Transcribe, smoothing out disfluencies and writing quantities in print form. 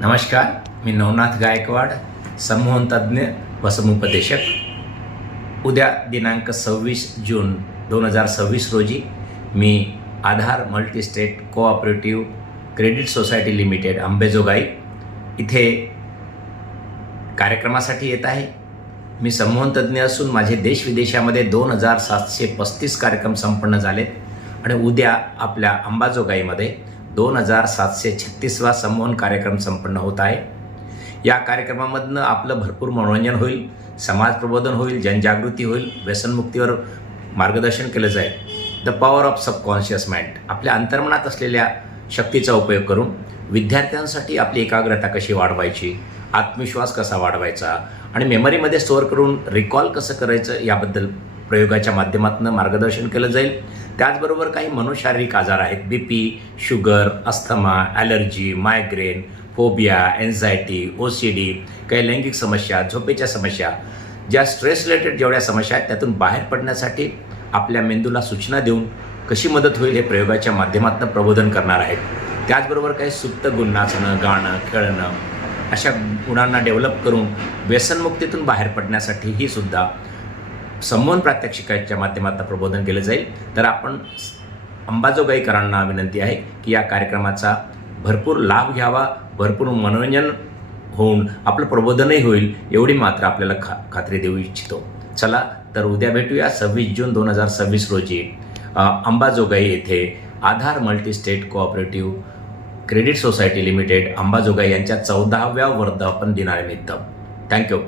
नमस्कार, मी नवनाथ गायकवाड, संमोहन तज्ज्ञ व समुपदेशक. उद्या दिनांक 26 जून 2026 रोजी मी Aadhar multistate cooperative credit society limited Ambajogai इथे कार्यक्रमासाठी येत आहे. मी संमोहन तज्ज्ञ असून माझे देशविदेशामध्ये 2735 कार्यक्रम संपन्न झालेत आणि उद्या आपल्या अंबाजोगाईमध्ये 2736वा संमोहन कार्यक्रम संपन्न होत आहे. या कार्यक्रमामधनं आपलं भरपूर मनोरंजन होईल, समाज प्रबोधन होईल, जनजागृती होईल, व्यसनमुक्तीवर मार्गदर्शन केलं जाईल. The power of subconscious mind, आपल्या अंतर्मनात असलेल्या शक्तीचा उपयोग करून विद्यार्थ्यांसाठी आपली एकाग्रता कशी वाढवायची, आत्मविश्वास कसा वाढवायचा आणि मेमरीमध्ये स्टोअर करून रिकॉल कसं करायचं याबद्दल प्रयोगाच्या माध्यमातून मार्गदर्शन केलं जाईल. त्याचबरोबर काही मनोशारीरिक आजार आहेत, BP, sugar, asthma, allergy, migraine, phobia, anxiety, OCD, काही लैंगिक समस्या, झोपेच्या समस्या, ज्या स्ट्रेस रिलेटेड जेवढ्या समस्या आहेत त्यातून बाहेर पडण्यासाठी आपल्या मेंदूला सूचना देऊन कशी मदत होईल हे प्रयोगाच्या माध्यमातून प्रबोधन करणार आहेत. त्याचबरोबर काही सुप्त गुण, नाचणं, गाणं, खेळणं अशा गुणांना डेव्हलप करून व्यसनमुक्तीतून बाहेर पडण्यासाठी ही सुद्धा संमोहन प्रात्यक्षिकाच्या माध्यमातून प्रबोधन केलं जाईल. तर आपण अंबाजोगाईकरांना विनंती आहे की या कार्यक्रमाचा भरपूर लाभ घ्यावा, भरपूर मनोरंजन होऊन आपलं प्रबोधनही होईल एवढी मात्र आपल्याला खात्री देऊ इच्छितो. चला तर उद्या भेटूया 26 जून 2026 रोजी अंबाजोगाई येथे Aadhar multistate cooperative credit society limited Ambajogai यांच्या 14व्या वर्धापन दिनानिमित्त. थँक्यू.